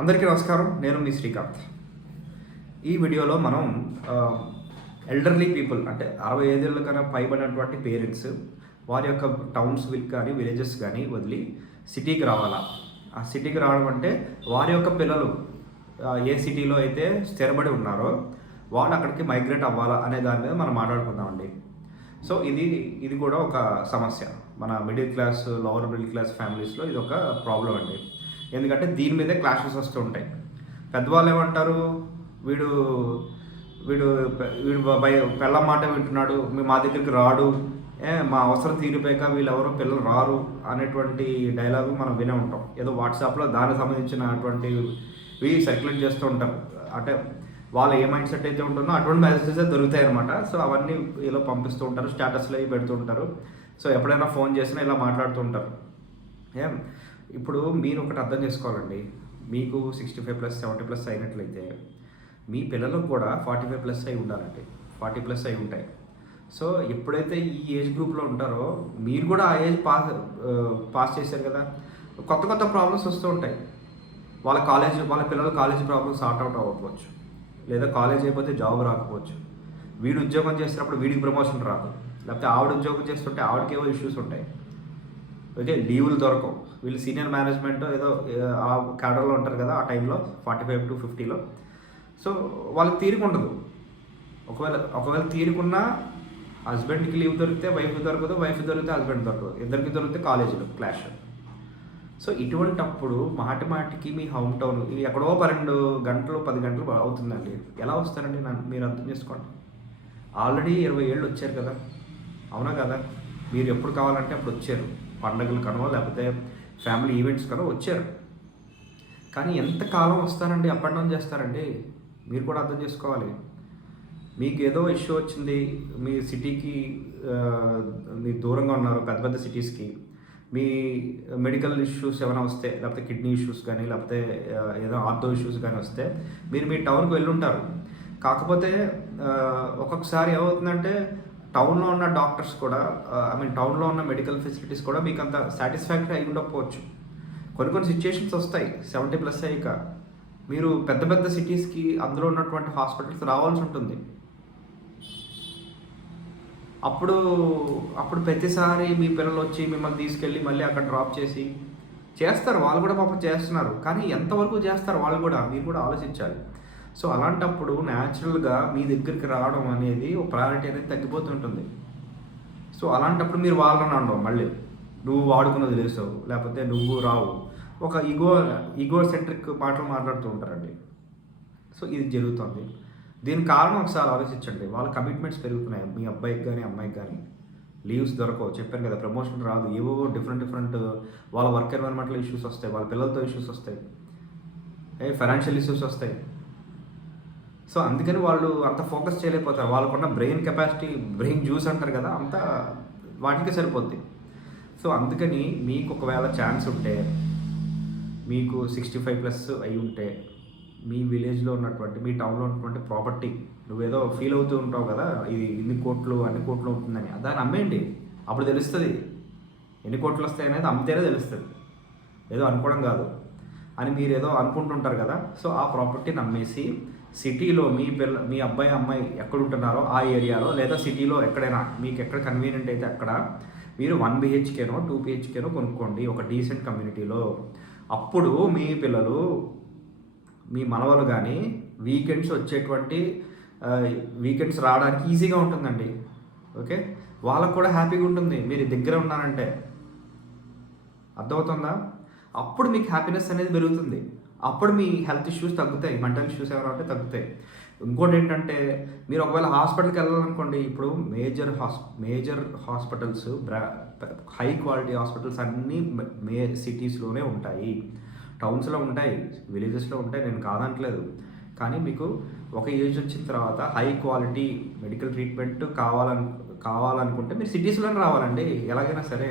అందరికీ నమస్కారం. నేను మీ శ్రీకాంత్. ఈ వీడియోలో మనం ఎల్డర్లీ పీపుల్ అంటే 65 ఏళ్ళ కన్నా పైబడినటువంటి పేరెంట్స్ వారి యొక్క టౌన్స్ కానీ విలేజెస్ కానీ వదిలి సిటీకి రావాలా? ఆ సిటీకి రావడం అంటే వారి యొక్క పిల్లలు ఏ సిటీలో అయితే స్థిరపడి ఉన్నారో వాళ్ళు అక్కడికి మైగ్రేట్ అవ్వాలా అనే దాని మీద మనం మాట్లాడుకుందామండి. సో ఇది కూడా ఒక సమస్య. మన middle class, lower middle class ఫ్యామిలీస్లో ఇది ఒక ప్రాబ్లం అండి. ఎందుకంటే దీని మీదే క్లాషెస్ వస్తూ ఉంటాయి. పెద్దవాళ్ళు ఏమంటారు, వీడు వీడు వీడు పిల్ల మాట వింటున్నాడు, మా దగ్గరికి రాడు, మా అవసరం తీరిపోయాక వీళ్ళెవరో పిల్లలు రారు అనేటువంటి డైలాగు మనం వినే ఉంటాం. ఏదో వాట్సాప్లో దానికి సంబంధించినటువంటివి సర్క్యులేట్ చేస్తూ ఉంటారు. అంటే వాళ్ళు ఏ మైండ్ సెట్ అయితే ఉంటుందో అటువంటి మెసేజెస్ దొరుకుతాయి అనమాట. సో అవన్నీ ఇలా పంపిస్తూ ఉంటారు, స్టేటస్లో అవి పెడుతూ ఉంటారు. సో ఎప్పుడైనా ఫోన్ చేసినా ఇలా మాట్లాడుతూ ఉంటారు. ఇప్పుడు మీరు ఒకటి అర్థం చేసుకోవాలండి. మీకు 65+, 70+ అయినట్లయితే మీ పిల్లలకు కూడా 45+ అయి ఉండాలండి. 40+ అయి ఉంటాయి. సో ఎప్పుడైతే ఈ ఏజ్ గ్రూప్లో ఉంటారో మీరు కూడా ఆ ఏజ్ పాస్ చేశారు కదా, కొత్త కొత్త ప్రాబ్లమ్స్ వస్తూ ఉంటాయి. వాళ్ళ పిల్లలు కాలేజీ ప్రాబ్లమ్స్ సార్ట్ అవుట్ అవ్వకపోవచ్చు, లేదా కాలేజ్ అయిపోతే జాబ్ రాకపోవచ్చు, వీడు ఉద్యోగం చేసినప్పుడు వీడికి ప్రమోషన్ రాదు, లేకపోతే ఆవిడ ఉద్యోగం చేస్తుంటే ఆవిడకేవో ఇష్యూస్ ఉంటాయి. ఓకే, లీవులు దొరకవు. వీళ్ళు సీనియర్ మేనేజ్మెంట్ ఏదో ఆ క్యాడర్లో ఉంటారు కదా, ఆ టైంలో 45 to 50లో. సో వాళ్ళకి తీరిక ఉండదు. ఒకవేళ తీరుకున్నా హస్బెండ్కి లీవ్ దొరికితే వైఫ్ దొరకదు, వైఫ్ దొరికితే హస్బెండ్ దొరకదు, ఇద్దరికి దొరికితే కాలేజీలో క్లాష్. సో ఇటువంటప్పుడు మాటికి మీ హోమ్ టౌన్ ఇది ఎక్కడో 12 గంటలు 10 గంటలు అవుతుందండి. ఎలా వస్తారండి? మీరు అర్థం చేసుకోండి. ఆల్రెడీ 20 ఏళ్ళు వచ్చారు కదా, అవునా కదా? మీరు ఎప్పుడు కావాలంటే అప్పుడు వచ్చారు. పండగలు కనో లేకపోతే ఫ్యామిలీ ఈవెంట్స్ కనో వచ్చారు. కానీ ఎంతకాలం వస్తారండి, అప్ అండ్ డౌన్ చేస్తారండి? మీరు కూడా అర్థం చేసుకోవాలి. మీకు ఏదో ఇష్యూ వచ్చింది, మీ సిటీకి మీరు దూరంగా ఉన్నారు, పెద్ద పెద్ద సిటీస్కి. మీ మెడికల్ ఇష్యూస్ ఏమైనా వస్తే, లేకపోతే కిడ్నీ ఇష్యూస్ కానీ, లేకపోతే ఏదో ఆర్థో ఇష్యూస్ కానీ వస్తే మీరు మీ టౌన్కి వెళ్ళుంటారు. కాకపోతే ఒక్కొక్కసారి ఏమవుతుందంటే టౌన్లో ఉన్న డాక్టర్స్ కూడా టౌన్లో ఉన్న మెడికల్ ఫెసిలిటీస్ కూడా మీకు అంత సాటిస్ఫాక్టరీ అయి ఉండకపోవచ్చు. కొన్ని సిచ్యుయేషన్స్ వస్తాయి 70+ అయ్యాక మీరు పెద్ద పెద్ద సిటీస్కి అందులో ఉన్నటువంటి హాస్పిటల్స్ రావాల్సి ఉంటుంది. అప్పుడు ప్రతిసారి మీ పిల్లలు వచ్చి మిమ్మల్ని తీసుకెళ్ళి మళ్ళీ అక్కడ డ్రాప్ చేసి చేస్తారు. వాళ్ళు కూడా పాపం చేస్తున్నారు. కానీ ఎంతవరకు చేస్తారు వాళ్ళు కూడా, మీరు కూడా ఆలోచించాలి. సో అలాంటప్పుడు న్యాచురల్గా మీ దగ్గరికి రావడం అనేది ఒక ప్రయారిటీ అనేది తగ్గిపోతుంటుంది. సో అలాంటప్పుడు మీరు వాళ్ళని అనడం, మళ్ళీ నువ్వు వాడుకున్నది లేసావు, లేకపోతే నువ్వు రావు, ఒక ఈగో సెంట్రిక్ మాటలు మాట్లాడుతూ ఉంటారండి. సో ఇది జరుగుతుంది. దీనికి కారణం ఒకసారి ఆలోచించండి. వాళ్ళ కమిట్మెంట్స్ పెరుగుతున్నాయి. మీ అబ్బాయికి కానీ అమ్మాయికి కానీ లీవ్స్ దొరకవు, చెప్పాను కదా, ప్రమోషన్ రాదు, ఏవో డిఫరెంట్ వాళ్ళ వర్క్ ఎన్వైరన్మెంట్లో ఇష్యూస్ వస్తాయి, వాళ్ళ పిల్లలతో ఇష్యూస్ వస్తాయి, ఫైనాన్షియల్ ఇష్యూస్ వస్తాయి. సో అందుకని వాళ్ళు అంత ఫోకస్ చేయలేకపోతారు. వాళ్ళకున్న బ్రెయిన్ కెపాసిటీ, బ్రెయిన్ జ్యూస్ అంటారు కదా, అంతా వాటికి సరిపోద్ది. సో అందుకని మీకు ఒకవేళ ఛాన్స్ ఉంటే, మీకు 65+ అయి ఉంటే, మీ విలేజ్లో ఉన్నటువంటి, మీ టౌన్లో ఉన్నటువంటి ప్రాపర్టీ, నువ్వేదో ఫీల్ అవుతూ ఉంటావు కదా, ఇది అన్ని కోట్లు అవుతుందని, దాన్ని అమ్మేయండి. అప్పుడు తెలుస్తుంది ఎన్ని కోట్లు వస్తాయి అనేది. అమ్మితేనే తెలుస్తుంది, ఏదో అనుకోవడం కాదు అని మీరు ఏదో అనుకుంటుంటారు కదా. సో ఆ ప్రాపర్టీని అమ్మేసి సిటీలో మీ అబ్బాయి అమ్మాయి ఎక్కడ ఉంటున్నారో ఆ ఏరియాలో, లేదా సిటీలో ఎక్కడైనా మీకు ఎక్కడ కన్వీనియంట్ అయితే అక్కడ మీరు 1 BHKనో 2 BHKనో కొనుక్కోండి, ఒక డీసెంట్ కమ్యూనిటీలో. అప్పుడు మీ పిల్లలు, మీ మనవలు కానీ వీకెండ్స్ రావడానికి ఈజీగా ఉంటుందండి. ఓకే, వాళ్ళకు కూడా హ్యాపీగా ఉంటుంది మీరు దగ్గర ఉన్నారంటే. అర్థమవుతుందా? అప్పుడు మీకు హ్యాపీనెస్ అనేది పెరుగుతుంది. అప్పుడు మీ హెల్త్ ఇష్యూస్ తగ్గుతాయి, మెంటల్ ఇష్యూస్ ఏమైనా ఉంటే తగ్గుతాయి. ఇంకోటి ఏంటంటే, మీరు ఒకవేళ హాస్పిటల్కి వెళ్ళాలనుకోండి, ఇప్పుడు major hospitals, high quality hospitals అన్నీ సిటీస్లోనే ఉంటాయి, టౌన్స్లో ఉంటాయి, విలేజెస్లో ఉంటాయి, నేను కాదనట్లేదు. కానీ మీకు ఒక ఏజ్ వచ్చిన తర్వాత హై క్వాలిటీ మెడికల్ ట్రీట్మెంట్ కావాలనుకుంటే మీరు సిటీస్లోనే రావాలండి. ఎలాగైనా సరే,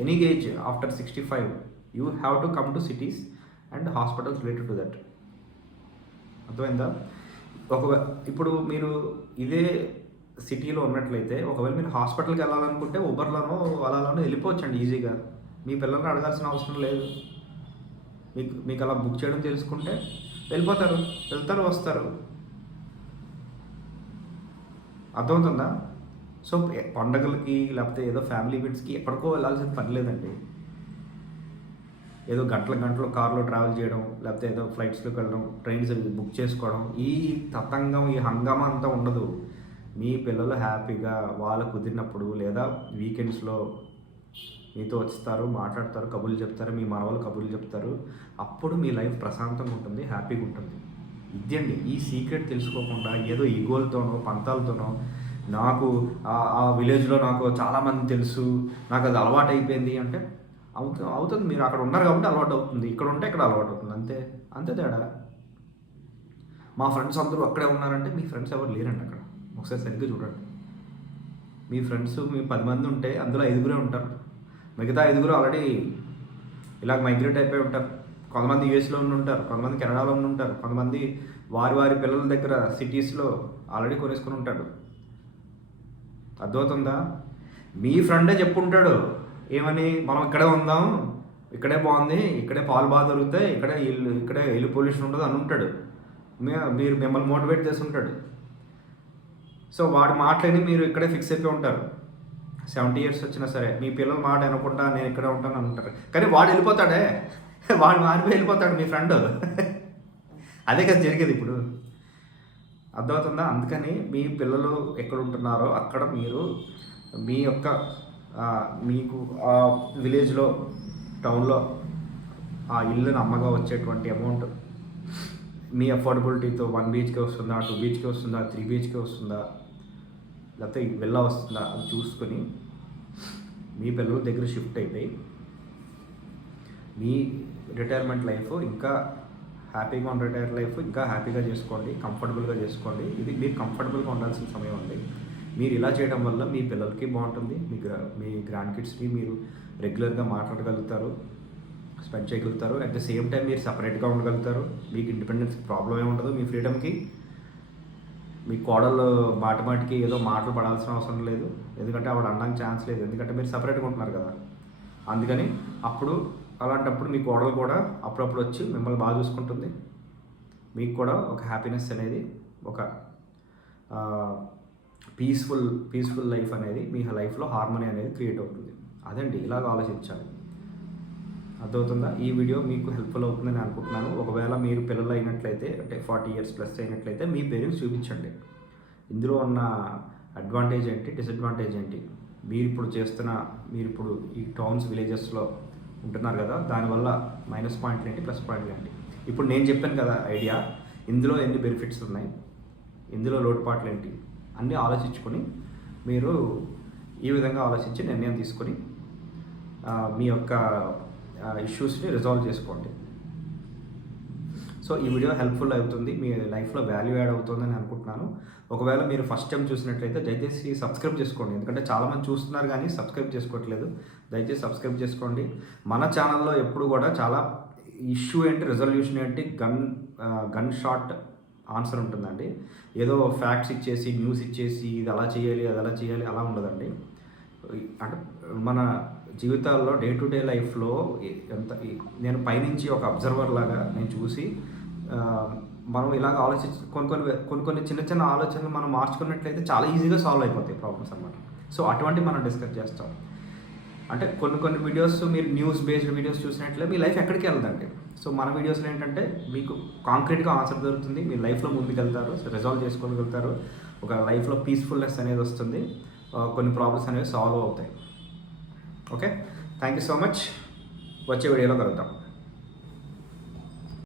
any age after 65 you have to come to cities and hospitals related to that. అర్థమైందా? ఇప్పుడు మీరు ఇదే సిటీలో ఉన్నట్లయితే, ఒకవేళ మీరు హాస్పిటల్కి వెళ్ళాలనుకుంటే ఉబర్లోనో అలాలోనో వెళ్ళిపోవచ్చండి ఈజీగా. మీ పిల్లల్ని అడగాల్సిన అవసరం లేదు. మీకు మీకు అలా బుక్ చేయడం తెలుసుకుంటే వెళ్ళిపోతారు, వెళ్తారు, వస్తారు. అర్థమవుతుందా? సో పండగలకి లేకపోతే ఏదో ఫ్యామిలీ ఈవెంట్స్కి ఎక్కడికో వెళ్ళాల్సిన పని లేదండి. ఏదో గంటలు కార్లో ట్రావెల్ చేయడం, లేకపోతే ఏదో ఫ్లైట్స్లోకి వెళ్ళడం, ట్రైన్స్ బుక్ చేసుకోవడం, ఈ తతంగం, ఈ హంగామా అంతా ఉండదు. మీ పిల్లలు హ్యాపీగా వాళ్ళు కుదిరినప్పుడు లేదా వీకెండ్స్లో మీతో వస్తారు, మాట్లాడతారు, కబుర్లు చెప్తారు, మీ మనవాళ్ళు కబుర్లు చెప్తారు. అప్పుడు మీ లైఫ్ ప్రశాంతంగా ఉంటుంది, హ్యాపీగా ఉంటుంది. ఇదండి. ఈ సీక్రెట్ తెలుసుకోకుండా ఏదో ఈగోలతోనో పంతాలతోనో నాకు ఆ విలేజ్లో నాకు చాలామంది తెలుసు, నాకు అది అలవాటు అయిపోయింది అంటే అవుతుంది. మీరు అక్కడ ఉన్నారు కాబట్టి అలవాటు అవుతుంది, ఇక్కడ ఉంటే ఇక్కడ అలవాటు అవుతుంది, అంతే అంతే తేడా. మా ఫ్రెండ్స్ అందరూ అక్కడే ఉన్నారంటే మీ ఫ్రెండ్స్ ఎవరు లేరండి అక్కడ. ఒకసారి సరిగ్గా చూడండి. మీ ఫ్రెండ్స్ మీ 10 మంది ఉంటే అందులో 5గురే ఉంటారు, మిగతా 5గురు ఆల్రెడీ ఇలాగ మైగ్రేట్ అయిపోయి ఉంటారు. కొంతమంది యూఎస్లో ఉంటారు, కొంతమంది కెనడాలో ఉంటారు, కొంతమంది వారి పిల్లల దగ్గర సిటీస్లో ఆల్రెడీ కొనేసుకుని ఉంటాడు. అర్థమవుతుందా? మీ ఫ్రెండే చెప్పుంటాడు ఏమని, మనం ఇక్కడే ఉందాం, ఇక్కడే బాగుంది, ఇక్కడే పాలు బాగా దొరుకుతాయి, ఇక్కడే ఇల్లు పొల్యూషన్ ఉండదు అని ఉంటాడు. మీరు మిమ్మల్ని మోటివేట్ చేసి ఉంటాడు. సో వాడి మాటలని మీరు ఇక్కడే ఫిక్స్ అయిపోయి ఉంటారు. 70 years వచ్చినా సరే మీ పిల్లల మాట వినకుండా నేను ఇక్కడే ఉంటాను అని అంటారు. కానీ వాడు వెళ్ళిపోతాడే, వాడు మారిపోయి వెళ్ళిపోతాడు మీ ఫ్రెండ్. అదే కదా జరిగేది ఇప్పుడు. అర్థమవుతుందా? అందుకని మీ పిల్లలు ఎక్కడ ఉంటున్నారో అక్కడ మీరు మీ యొక్క మీకు ఆ విలేజ్లో, టౌన్లో ఆ ఇల్లుని అమ్మగా వచ్చేటువంటి అమౌంట్ మీ అఫోర్డబిలిటీతో 1 BHK వస్తుందా, 2 BHK వస్తుందా, 3 BHK వస్తుందా, లేకపోతే వెళ్ళా వస్తుందా అని చూసుకొని మీ పిల్లల దగ్గర షిఫ్ట్ అయిపోయి మీ రిటైర్మెంట్ లైఫ్ ఇంకా హ్యాపీగా ఉన్న రిటైర్ లైఫ్ ఇంకా హ్యాపీగా చేసుకోండి, కంఫర్టబుల్గా చేసుకోండి. ఇది మీరు కంఫర్టబుల్గా ఉండాల్సిన సమయం అండి. మీరు ఇలా చేయడం వల్ల మీ పిల్లలకి బాగుంటుంది, మీ గ్రాండ్ కిడ్స్ని మీరు రెగ్యులర్గా మాట్లాడగలుగుతారు, స్పెండ్ చేయగలుగుతారు. అట్ ద సేమ్ టైం మీరు సపరేట్గా ఉండగలుగుతారు. మీకు ఇండిపెండెన్స్ ప్రాబ్లం ఏమి ఉండదు. మీ ఫ్రీడమ్కి మీ కోడలు మాటికి ఏదో మాటలు పడాల్సిన అవసరం లేదు, ఎందుకంటే ఆవిడ అనడానికి ఛాన్స్ లేదు, ఎందుకంటే మీరు సపరేట్గా ఉంటున్నారు కదా. అందుకని అలాంటప్పుడు మీ కోడలు కూడా అప్పుడప్పుడు వచ్చి మిమ్మల్ని బాగా చూసుకుంటుంది. మీకు కూడా ఒక హ్యాపీనెస్ అనేది, ఒక పీస్ఫుల్ లైఫ్ అనేది, మీ లైఫ్లో హార్మనీ అనేది క్రియేట్ అవుతుంది. అదండి, ఇలాగ ఆలోచించాలి. అర్థమవుతుందా? ఈ వీడియో మీకు హెల్ప్ఫుల్ అవుతుందని అనుకుంటున్నాను. ఒకవేళ మీరు పిల్లలు అయినట్లయితే, అంటే 40 years ప్లస్ అయినట్లయితే మీ పేరెంట్స్ చూపించండి. ఇందులో ఉన్న అడ్వాంటేజ్ ఏంటి, డిసడ్వాంటేజ్ ఏంటి, మీరు ఇప్పుడు ఈ టౌన్స్ విలేజెస్లో ఉంటున్నారు కదా, దానివల్ల మైనస్ పాయింట్లు ఏంటి, ప్లస్ పాయింట్లు ఏంటి. ఇప్పుడు నేను చెప్పాను కదా ఐడియా, ఇందులో ఎన్ని బెనిఫిట్స్ ఉన్నాయి, ఇందులో లోటుపాట్లు ఏంటి అన్నీ ఆలోచించుకొని మీరు ఈ విధంగా ఆలోచించి నిర్ణయం తీసుకొని మీ యొక్క ఇష్యూస్ని రిజాల్వ్ చేసుకోండి. సో ఈ వీడియో హెల్ప్ఫుల్ అవుతుంది, మీ లైఫ్లో వాల్యూ యాడ్ అవుతుందని అనుకుంటున్నాను. ఒకవేళ మీరు ఫస్ట్ టైం చూసినట్లయితే దయచేసి సబ్స్క్రైబ్ చేసుకోండి, ఎందుకంటే చాలామంది చూస్తున్నారు కానీ సబ్స్క్రైబ్ చేసుకోవట్లేదు. దయచేసి సబ్స్క్రైబ్ చేసుకోండి. మన ఛానల్లో ఎప్పుడు కూడా చాలా ఇష్యూ ఏంటి, రెజల్యూషన్ ఏంటి, గన్ షాట్ ఆన్సర్ ఉంటుందండి. ఏదో ఫ్యాక్ట్స్ ఇచ్చేసి, న్యూస్ ఇచ్చేసి ఇది అలా చేయాలి, అది అలా చేయాలి అలా ఉండదండి. అంటే మన జీవితాల్లో డే టు డే లైఫ్లో నేను పైనుంచి ఒక అబ్జర్వర్ లాగా నేను చూసి మనం ఇలాగ ఆలోచించి కొన్ని చిన్న ఆలోచనలు మనం మార్చుకున్నట్లయితే చాలా ఈజీగా సాల్వ్ అయిపోతాయి ప్రాబ్లమ్స్ అన్నమాట. సో అటువంటివి మనం డిస్కస్ చేస్తాం. అంటే కొన్ని వీడియోస్ మీరు న్యూస్ బేస్డ్ వీడియోస్ చూసినట్లే మీ లైఫ్ ఎక్కడికి వెళ్దండి. సో మన వీడియోస్లో ఏంటంటే మీకు కాంక్రీట్గా ఆన్సర్ దొరుకుతుంది, మీ లైఫ్లో ముందుకు వెళ్తారు, రిజాల్వ్ చేసుకోగలుగుతారు, ఒక లైఫ్లో పీస్ఫుల్నెస్ అనేది వస్తుంది, కొన్ని ప్రాబ్లమ్స్ అనేవి సాల్వ్ అవుతాయి. Okay, thank you so much. వచ్చే వీడియోలో కలుద్దాం.